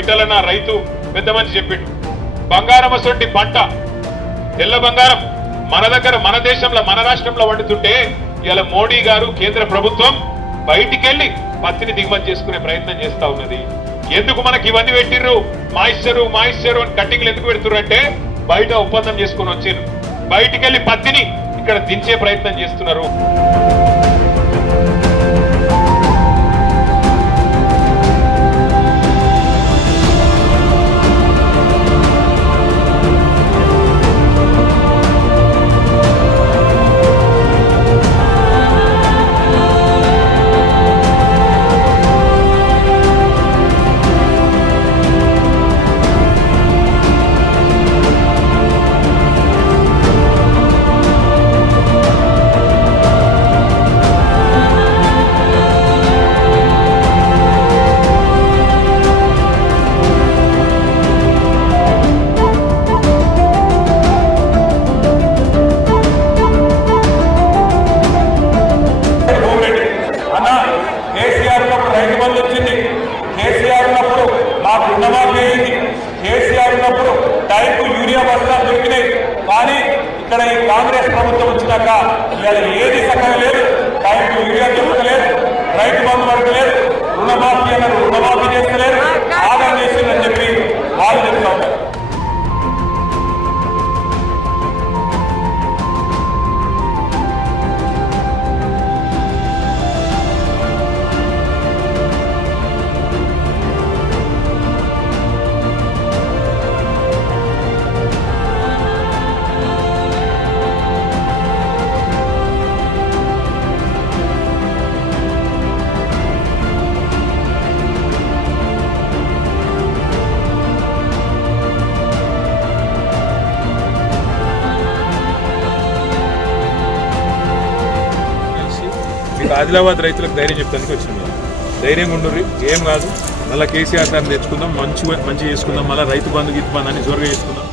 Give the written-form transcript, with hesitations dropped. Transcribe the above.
విఠలన్న రైతు పెద్ద మనిషి చెప్పిండు. బంగారం అసొంటి పంట తెల్ల బంగారం మన దగ్గర మన దేశంలో మన రాష్ట్రంలో వండుతుంటే ఇలా మోడీ గారు కేంద్ర ప్రభుత్వం బయటికెళ్లి పత్తిని దిగుమతి చేసుకునే ప్రయత్నం చేస్తా ఉన్నది. ఎందుకు మనకి ఇవన్నీ పెట్టిర్రు? మాయిశ్చరు అని కట్టింగ్లు ఎందుకు పెడుతుర్రు అంటే బయట ఒప్పందం చేసుకుని వచ్చిర్రు. బయటికెళ్లి పత్తిని ఇక్కడ దించే ప్రయత్నం చేస్తున్నారు. కేసీఆర్ ఉన్నప్పుడు టైంకు యూరియా బస్తాలు దొరికినాయి. కానీ ఇక్కడ ఈ కాంగ్రెస్ ప్రభుత్వం వచ్చినాక ఇవాళ ఏది సక్కగా లేదు. టైంకు యూరియా దొరకలేదు, రైతు బంధు పడతలేదు, రుణమాఫీ అన్నారు రుణమాఫీ చేస్తలేదు, ఆదాయం చేసిందని చెప్పి వాళ్ళు చెప్తా ఉన్నారు. ఆదిలాబాద్ రైతులకు ధైర్యం చెప్తానికి వచ్చింది. ధైర్యంగా ఉండుర్రి, ఏం కాదు. మళ్ళీ కేసీఆర్ సార్ని తెచ్చుకుందాం, మంచి చేసుకుందాం, మళ్ళీ రైతు బంధు గిత్తు బంధు అని జోరుగా చేసుకుందాం.